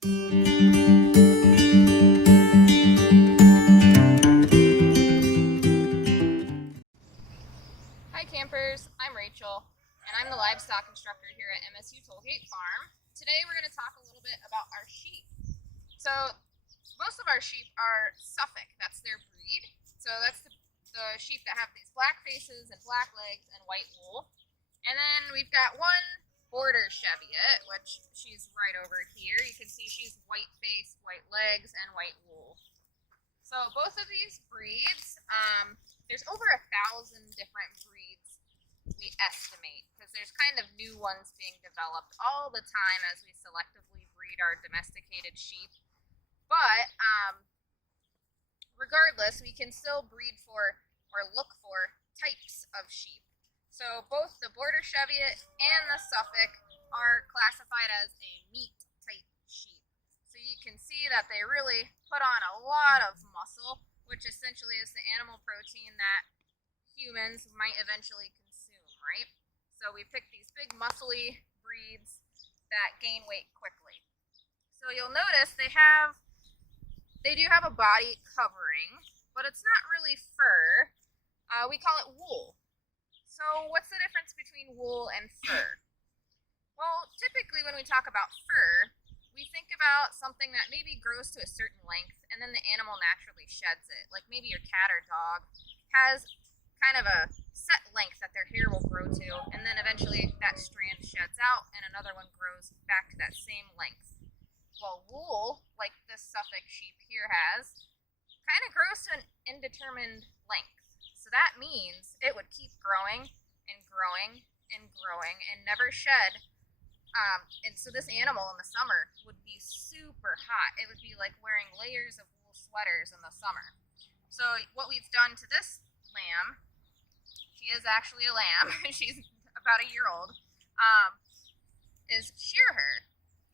Hi campers, I'm Rachel, and I'm the livestock instructor here at MSU Tollgate Farm. Today we're going to talk a little bit about our sheep. So most of our sheep are Suffolk, that's their breed. So that's the sheep that have these black faces and black legs and white wool. And then we've got one border Cheviot, which she's right over here. You can see she's white face, white legs, and white wool. So both of these breeds, there's over 1,000 different breeds we estimate, because there's kind of new ones being developed all the time as we selectively breed our domesticated sheep. But regardless, we can still breed for or look for types of sheep. So both the border Cheviot and the Suffolk are classified as a meat type sheep. So you can see that they really put on a lot of muscle, which essentially is the animal protein that humans might eventually consume, right? So we pick these big muscly breeds that gain weight quickly. So you'll notice they do have a body covering, but it's not really fur. We call it wool. So what's the difference between wool and fur? Well, typically when we talk about fur, we think about something that maybe grows to a certain length and then the animal naturally sheds it. Like maybe your cat or dog has kind of a set length that their hair will grow to, and then eventually that strand sheds out and another one grows back to that same length. Well, wool, like this Suffolk sheep here has, kind of grows to an indeterminate length. So that means it would keep growing and growing and growing and never shed. And so this animal in the summer would be super hot. It would be like wearing layers of wool sweaters in the summer. So what we've done to this lamb, she is actually a lamb, she's about a year old, is shear her.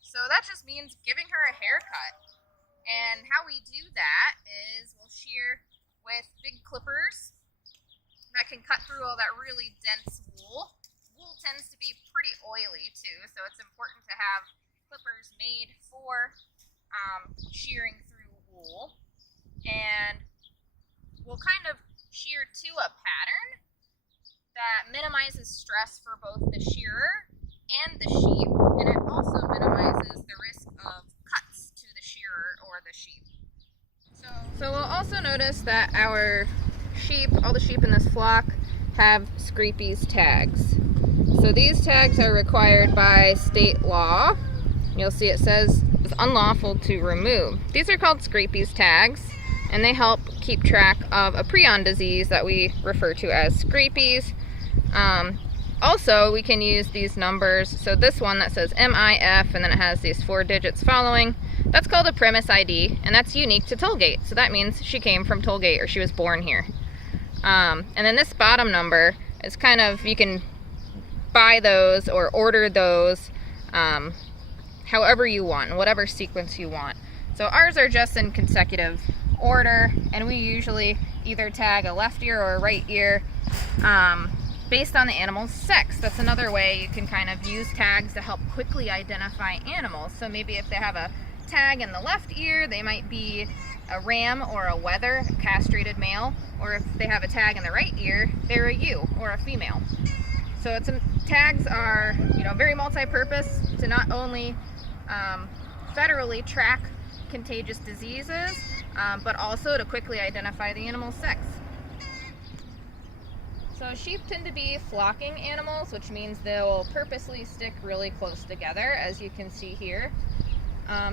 So that just means giving her a haircut. And how we do that is we'll shear with big clippers that can cut through all that really dense wool. Wool tends to be pretty oily too, so it's important to have clippers made for shearing through wool. And we'll kind of shear to a pattern that minimizes stress for both the shearer and the sheep, and it also minimizes the risk of cuts to the shearer or the sheep. So we'll also notice that our sheep, all the sheep in this flock, have Scrapie's tags. So these tags are required by state law. You'll see it says it's unlawful to remove. These are called Scrapie's tags, and they help keep track of a prion disease that we refer to as Scrapie's. Also, we can use these numbers. So this one that says MIF, and then it has these 4 digits following, that's called a premise ID, and that's unique to Tollgate. So that means she came from Tollgate, or she was born here. And then this bottom number is kind of, you can buy those or order those however you want, whatever sequence you want. So ours are just in consecutive order, and we usually either tag a left ear or a right ear based on the animal's sex. That's another way you can kind of use tags to help quickly identify animals. So maybe if they have a tag in the left ear, they might be a ram or a wether, a castrated male, or if they have a tag in the right ear, they're a ewe or a female. So tags are, very multi-purpose to not only federally track contagious diseases, but also to quickly identify the animal's sex. So sheep tend to be flocking animals, which means they'll purposely stick really close together, as you can see here.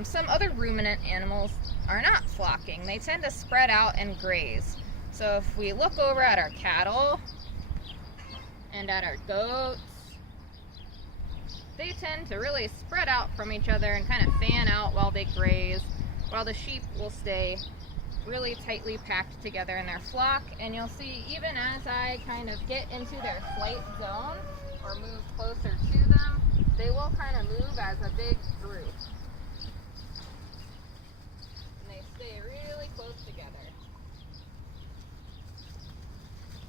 Some other ruminant animals are not flocking. They tend to spread out and graze. So if we look over at our cattle and at our goats, they tend to really spread out from each other and kind of fan out while they graze, while the sheep will stay really tightly packed together in their flock. And you'll see, even as I kind of get into their flight zone or move closer to them, they will kind of move as a big group. And they stay really close together.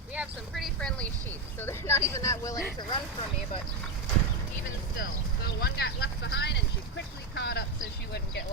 We have some pretty friendly sheep, so they're not even that willing to run from me, but even still. So one got left behind and she quickly caught up so she wouldn't get